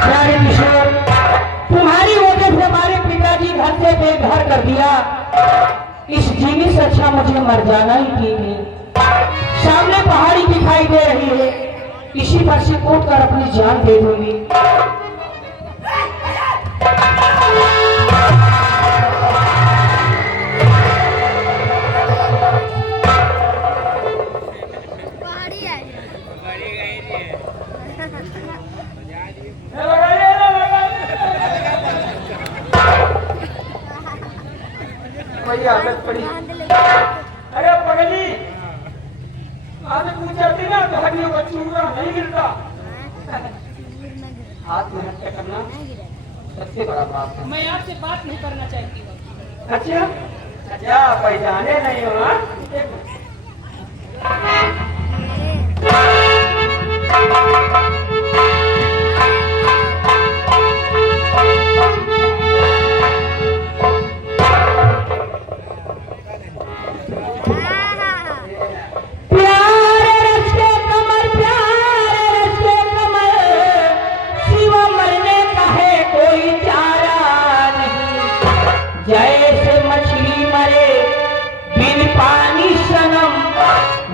प्यारे किशोर, तुम्हारी वजह से हमारे पिताजी घर से बेघर कर दिया। इस जीने से अच्छा मुझे मर जाना ही ठीक है। सामने पहाड़ी दिखाई दे रही है, इसी पर से कूद कर अपनी जान दे दूंगी। वही आदत पड़ी। अरे पगली, आदत गुजरती ना तो हड्डियों का चूरा नहीं गिरता। हाथ में हत्या करना सबसे बड़ा पाप है। मैं आपसे बात नहीं करना चाहती हूँ। अच्छा अच्छा, पहचाने नहीं हो? हाँ? जैसे मछली मरे बिन पानी सनम,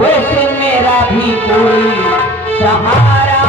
वैसे मेरा भी कोई सहारा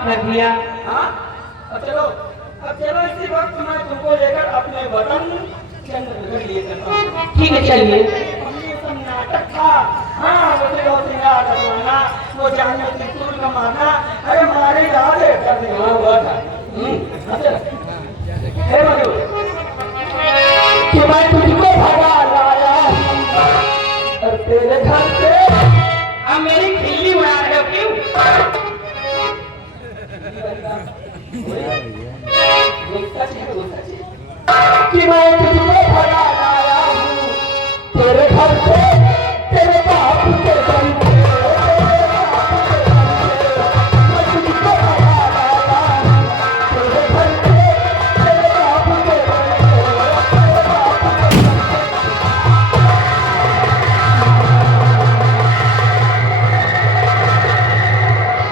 कर दिया। हाँ? अब चलो इसी वक्त मैं तुमको लेकर अपने वतन चंद्रनगर लिए करता हूँ। ठीक है, चलिए। ये सब नाटक था। हाँ, वो सिंगार करवाना, वो जाने त्रिशूल का मारना, अरे हमारे याद है करने वहाँ हुआ था। हे मधु, कि मैं तुझको भगा लाया और तेरे घर से अब मेरी खिल्ली उड़ा रहे हो क्यों? कि मैं तुझको भगा लाया हूँ तेरे घर से, तेरे बाप के घर से। मैं तुझको भगा लाया हूँ तेरे घर से, तेरे बाप के घर से।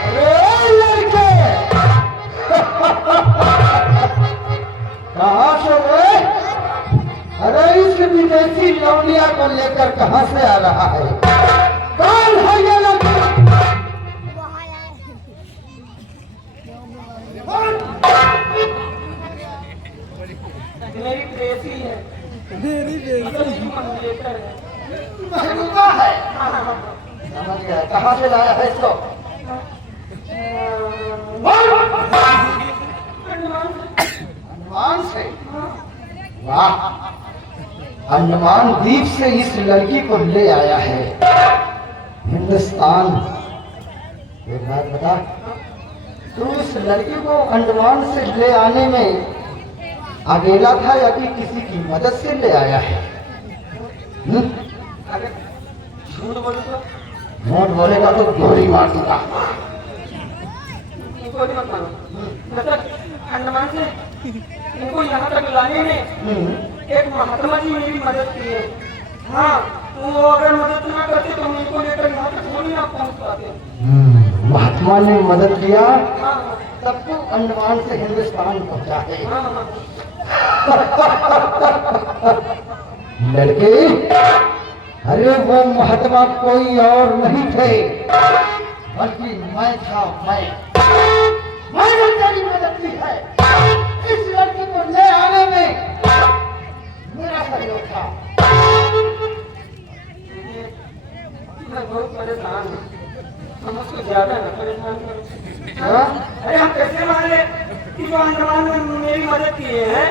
अरे लड़के, कहाँ से रे? अरे इस विदेशी लौंडिया को लेकर कहाँ से आ रहा है? कौन है ये लड़का? मेरी प्रेसी है। मंगलेतर है। महबूबा है। समझ गया। कहाँ से लाया है इसको? अंडमान से। वाह, अंडमान द्वीप से इस लड़की को ले आया है हिंदुस्तान। एक बात बता, तू इस लड़की को अंडमान से ले आने में अकेला था या कि किसी की मदद से ले आया है? अगर झूठ बोलूं तो झूठ बोलेगा तो गोली मार दूंगा। गोली मत मारो। मतलब अंडमान से इनको यहाँ तक लाने में एक महात्मा जी मेरी मदद की है। हाँ, वो अगर मदद ना करते तो हम इनको लेकर यहाँ तक थोड़ी ना पहुँच पाते। महात्मा ने मदद किया हाँ तब तो अंडमान से हिंदुस्तान पहुंचा है। हाँ हाँ। लड़के, अरे वो महात्मा कोई और नहीं थे बल्कि मैं था। मैंने तेरी मदद की है। इस लड़की को ले आने में मेरा सहयोग था। मैं बहुत परेशान हूँ, हम उसको ज्यादा न परेशान करो। हाँ? अरे हम कैसे मान ले कि जो अंडमान में मेरी मदद किए हैं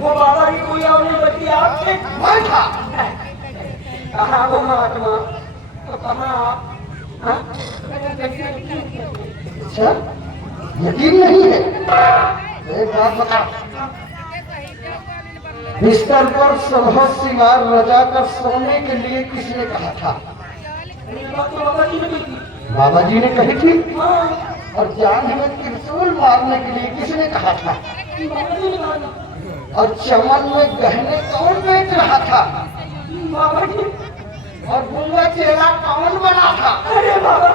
वो बाबा की कोई और नहीं बल्कि आपके मैं था। कहाँ वो महात्मा तो कहाँ आप हाँ? कैसे अच्छा, यकीन नहीं है? तो एक बात बता, बिस्तर पर सुबह सिंगार रजा कर सोने के लिए किसने कहा था? ये बात तो बाबा जी ने की थी। बाबा जी ने कही थी। हाँ और जान हमें त्रिशूल मारने के लिए किसने कहा था? बाबा जी ने कहा था। और चमन में गहने कौन बेच रहा था? बाबा जी और गूंगा चेहरा कौन बना था? अरे बाबा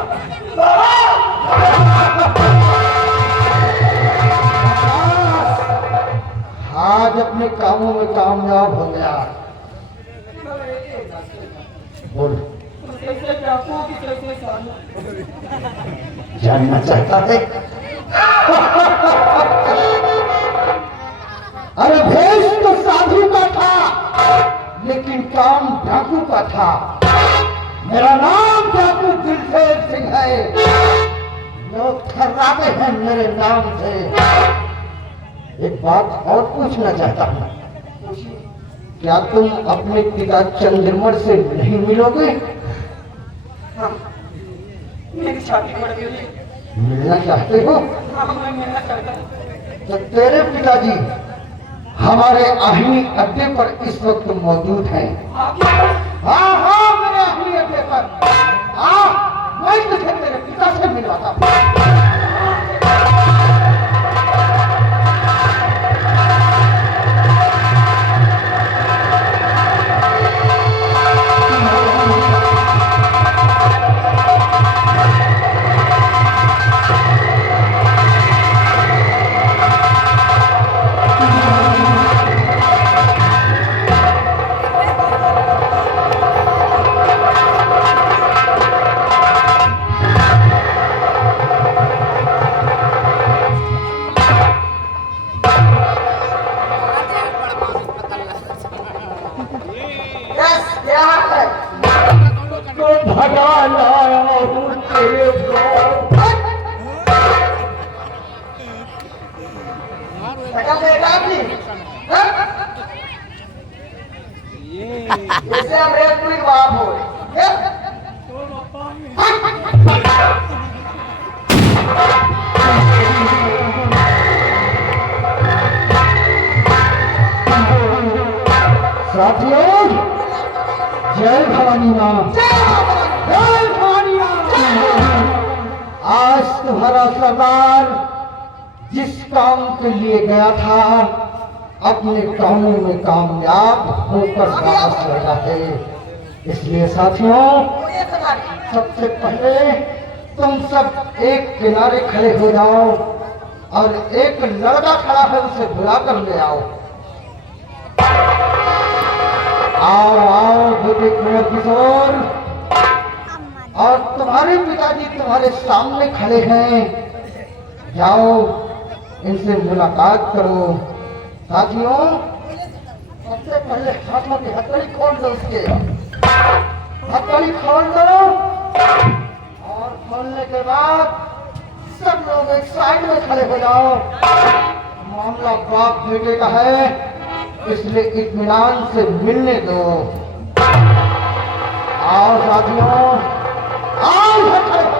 आज अपने कामों में कामयाब हो गया। बोल, कैसे डाकू की कैसे साधु जानना चाहता है? अरे भेष तो साधु का था, लेकिन काम डाकू का था। मेरा नाम डाकू दिलसेर सिंह है। लोग थर्राते हैं मेरे नाम से। एक बात और पूछना चाहता हूँ, क्या तुम अपने पिता चंद्रमण से नहीं मिलोगे? हाँ मेरी छाती पड़ गई। मिलना चाहते हो? हाँ मैं मिलना चाहता हूँ। तो तेरे पिताजी हमारे आहिनी अड्डे पर इस वक्त मौजूद हैं। आपके हाँ हाँ, मेरे आहिनी अड्डे पर मैं तुझे तेरे पिता से मिलवाता हूँ। जैसे अमरेश बाप हो साथियों, जय भवानी मां, जय भवानी मां। आज तुम्हारा सरदार जिस काम के लिए गया था, अपने कामों में कामयाब होकर वापस लौटा है। इसलिए साथियों, सबसे पहले तुम सब एक किनारे खड़े हो जाओ और एक लड़का खड़ा है उसे बुला कर ले आओ। आओ आओ बेटे कुंवर किशोर, और तुम्हारे पिताजी तुम्हारे सामने खड़े हैं। जाओ इनसे मुलाकात करो। साथियों, सबसे पहले हाथों की हथकड़ी खोल दो, उसके हथकड़ी खोल दो, और खोलने के बाद सब लोग एक साइड में खड़े हो जाओ। मामला बाप बेटे का है, इसलिए इत्मीनान से मिलने दो। आओ साथियों, आओ खड़े हो।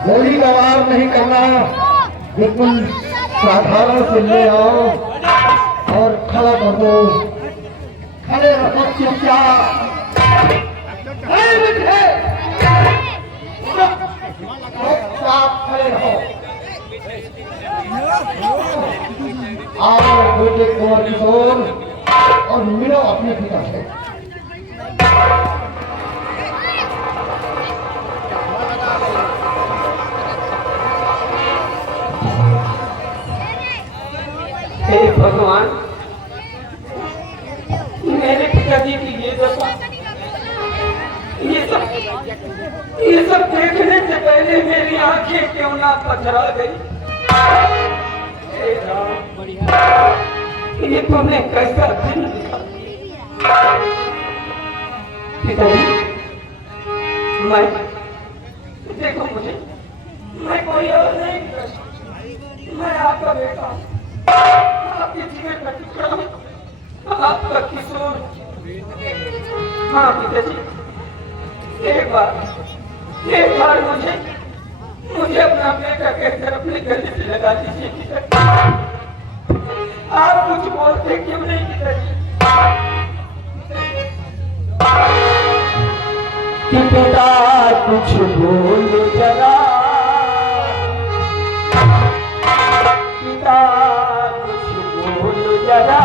गोली का वार नहीं करना, बिल्कुल साधारण से ले आओ और खड़ा कर दो। खड़े रहो चुपचाप, चुपचाप खड़े रहो। आओ बेटे कुंवर किशोर, और मिलो अपने पिता से। भगवान, मेरे पिताजी की ये दशा, ये सब देखने से पहले मेरी आंखें क्यों ना पथरा गई। हे राम, ये तुमने कैसा दिन लिखा। पिताजी, मैं देखो मुझे, मैं कोई और नहीं, मैं आपका बेटा हूँ, आपके जीवन का टुकड़ा हूँ, आपका किशोर। हाँ पिताजी, एक बार मुझे अपना बेटा कहकर अपने गले से लगा दीजिए पिताजी। आप कुछ बोलते क्यों नहीं पिताजी? कि पिता कुछ बोल जरा, पिता कुछ बोल जरा,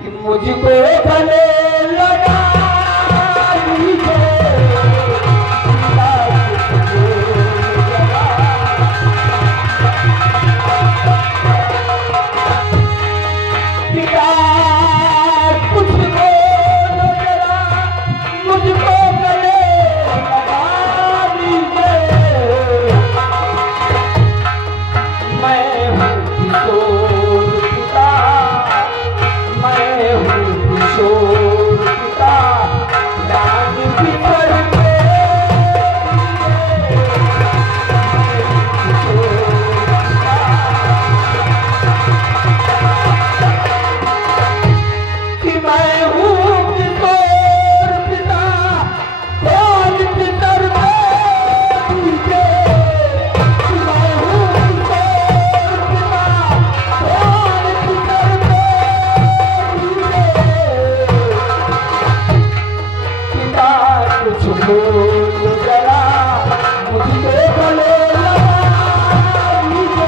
कि मुझको गले लगा दीजिए। पिता कुछ बोल जरा, पिता कुछ बोल जरा, मुझको गले लगा दीजिए। मैं हूँ किशोर पिता, मैं हूँ किशोर पिता, जान बिखर के किशोर पिता, कि मैं हूँ किशोर पिता, कौन पितर दीजिए। मैं हूँ किशोर पिता, कौन पितर दीजिए। पिता कुछ बोल जरा, मुझको गले लगा दीजिए।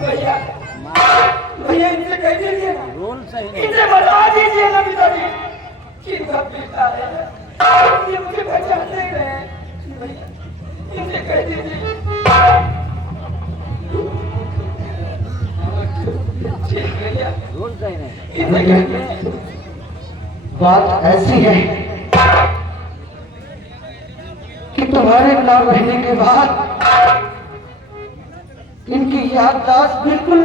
भैया, भैया इनसे कह दीजिए ना, इनसे बता दीजिए ना पिताजी कि इनका बेटा है, ये मुझे पहचान नहीं रहे हैं। भैया इनसे कह दीजिए। ठीक है भैया, इनसे कह दीजिए। बात ऐसी है कि तुम्हारे ना रहने के बाद इनकी याददाश्त बिल्कुल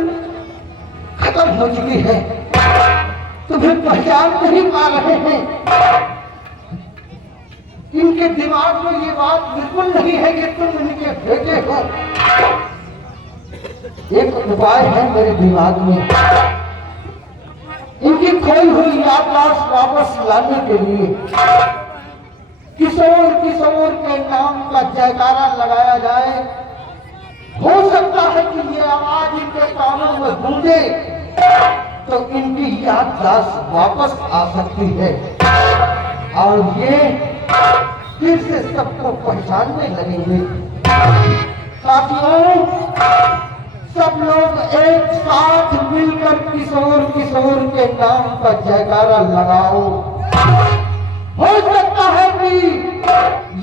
खत्म हो चुकी है। तुम्हें पहचान नहीं पा रहे हैं। इनके दिमाग में ये बात बिल्कुल नहीं है कि तुम इनके बेटे हो। एक उपाय है मेरे दिमाग में, इनकी खोई हुई याददाश्त वापस लाने के लिए किशोर किशोर के नाम का जयकारा लगाया जाए। हो सकता है कि ये आवाज इनके कानों में गूंजे तो इनकी याददाश्त वापस आ सकती है और ये फिर से सबको पहचानने लगेंगे। साथियों, सब लोग एक साथ मिलकर किशोर किशोर के नाम का जयकारा लगाओ। हो सकता है कि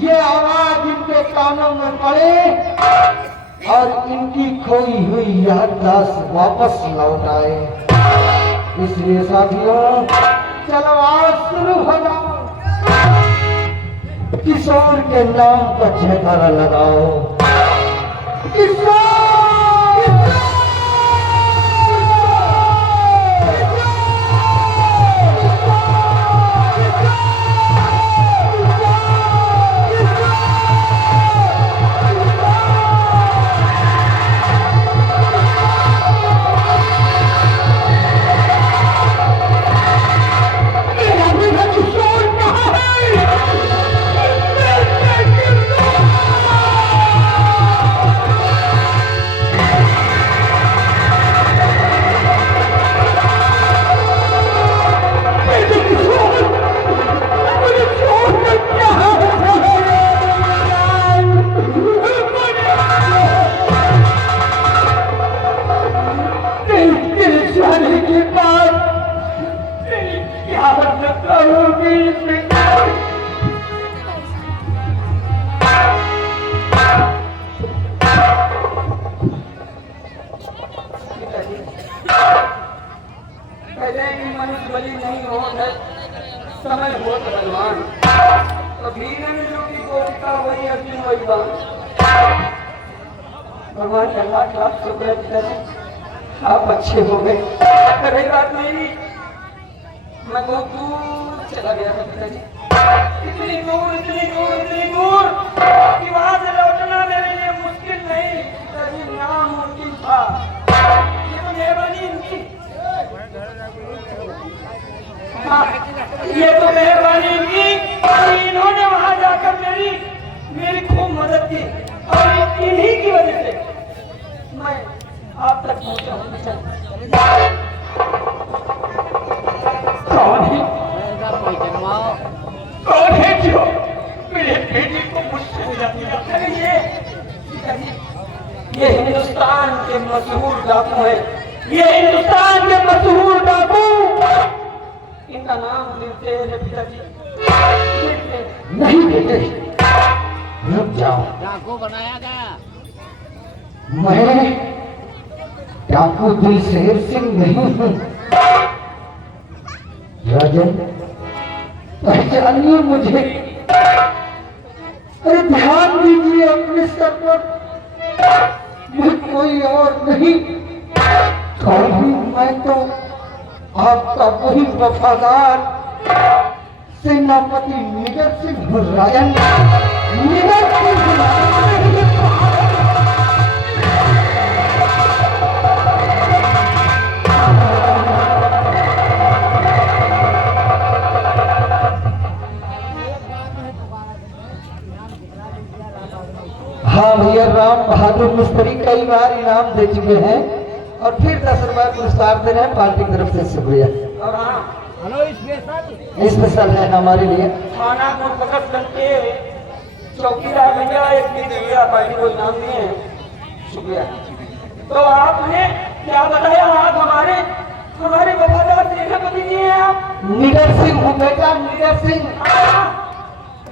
ये आवाज इनके कानों में पड़े और इनकी खोई हुई याददाश्त वापस लौट आए। इसलिए साथियों, चलो आज शुरू हो जाओ, किशोर के नाम का जयकारा लगाओ। किशोर रघुवीर सिंह। पहले भी मनुष्य बलि नहीं हो समय हो भगवान, तो भीम जो की गोपिका वही अर्जुन वही बाण। भगवान का लाख लाख शुक्र है पिताजी, आप अच्छे हो गए। रही बात मेरी, मैं बहुत दूर चला गया था पिताजी, इतनी दूर कि वहां से लौटना मेरे लिए मुश्किल नहीं पिताजी, नामुमकिन था। ये तो मेहरबानी इनकी, ये तो मेहरबानी इनकी, इन्होंने वहां जाकर मेरी खूब मदद की और इन्हीं की वजह से मैं आप तक पहुंचा हूं। कौन है जो मेरे बेटे को मुझसे मिला दिया? ये हिंदुस्तान के मशहूर डाकू है, ये हिंदुस्तान के मशहूर डाकू। इनका नाम लेते हैं पिताजी। नहीं बेटे, रुक जाओ। डाकू बनाया गया। मैं डाकू दिलशेर सिंह नहीं हूँ राजन, पहचानिए मुझे। अरे ध्यान दीजिए अपने सर पर, मैं कोई और नहीं, मैं तो आपका वही वफादार सेनापति निगर सिंह राजन। निगर सिंह हाँ भैया, राम बहादुर मिस्त्री कई बार इनाम दे चुके हैं और फिर 10 रुपए पुरस्कार दे रहे हैं पार्टी की तरफ से, शुक्रिया। और हाँ, स्पेशल है हमारे लिए। खाना को पकड़ करके चौकीदार भैया एक दिया पार्टी को इनाम दिए हैं, शुक्रिया। तो आपने क्या बताया? आप हमारे वफादार सेनापति जी हैं आप? निगर सिंह हूँ बेटा, निगर सिंह।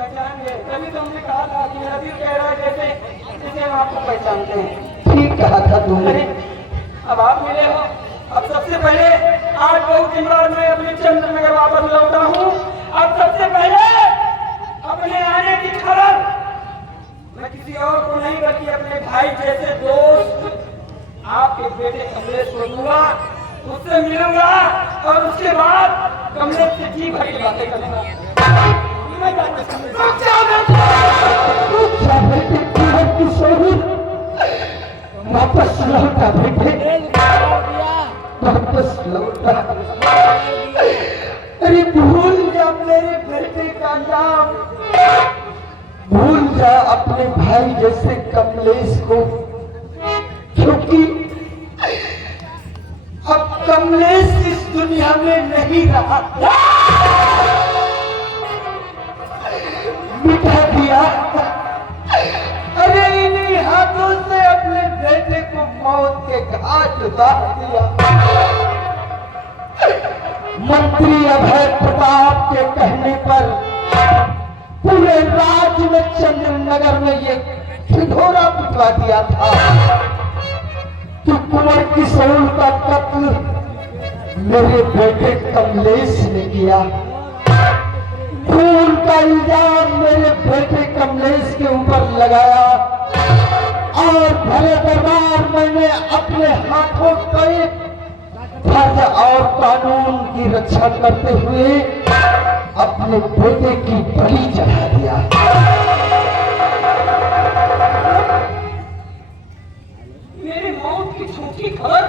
पहचान गए, तभी तो हमने कहा था कि मेरा दिल कह रहा है जैसे हम आपको पहचानते हैं। ठीक कहा था तुमने। अब आप मिले हो। अब सबसे पहले आज बहुत दिन बाद मैं अपने चंद्रनगर वापस लौटा हूँ। अब सबसे पहले अपने आने की खबर मैं किसी और को नहीं बल्कि अपने भाई जैसे दोस्त आपके बेटे कमलेश को दूंगा, उससे मिलूंगा और उसके बाद कमलेश से जी भरी बातें करूंगा। वापस लौटा बेटे, वापस लौटा। अरे भूल जा मेरे बेटे का नाम, भूल जा अपने भाई जैसे कमलेश को, क्योंकि अब कमलेश इस दुनिया में नहीं रहा, मिटा दिया। अरे इन्हीं हाथों से अपने बेटे को मौत के घाट उतार दिया। मंत्री अभय प्रताप के कहने पर पूरे राज्य में चंद्रनगर में ये ढिढोरा पिटवा दिया था कि कुंवर किशोर का कत्ल मेरे बेटे कमलेश ने किया। खून का इल्जाम मेरे बेटे कमलेश के ऊपर लगाया और भले दरबार मैंने अपने हाथों कई फर्ज और कानून की रक्षा करते हुए अपने बेटे की बलि चढ़ा दिया। मेरी मौत की झूठी खबर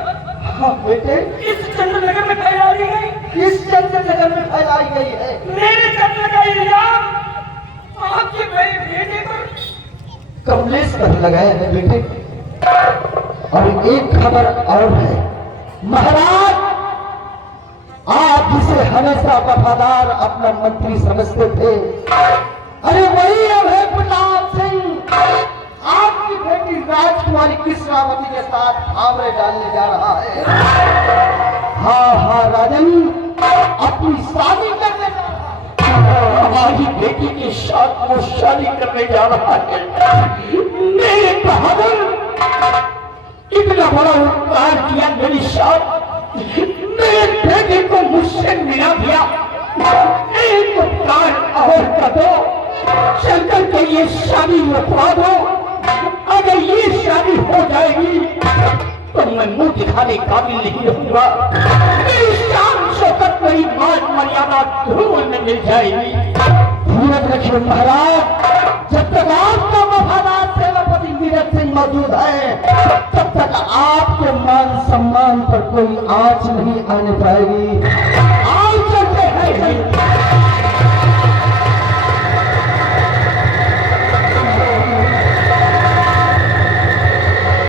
हाँ बेटे, इस चंद्रनगर में फैलाई गई, किस चंद्रनगर में फैलाई गई है? मेरे कत्ल का इल्जाम आपके बड़े बेटे पर कमलेश पर लगाया है बेटे। और एक खबर और है महाराज, आप जिसे हमेशा वफादार अपना मंत्री समझते थे, अरे वही अभय प्रताप सिंह आपकी बेटी राजकुमारी कृष्णावती के साथ आमरे डालने जा रहा है। हाँ हाँ राजन, अपनी शादी करने जा रहा है। वो शादी करने जा रहा है। मेरे बहादुर इतना बड़ा उपकार किया मेरी साहब, मेरे बेटे को मुझसे मिला दिया। एक उपकार और कर दो, शंकर के ये शादी रुकवा दो। अगर ये शादी हो जाएगी तो मैं मुंह दिखाने काबिल नहीं रहूंगा। मेरी शान शौकत, मेरी मान मर्यादा धूल में मिल जाएगी। धीरज रखिए महाराज, जब तक आपका वफादार सेनापति नीरज सिंह मौजूद है तब तक आपके मान सम्मान पर कोई आंच नहीं आने पाएगी।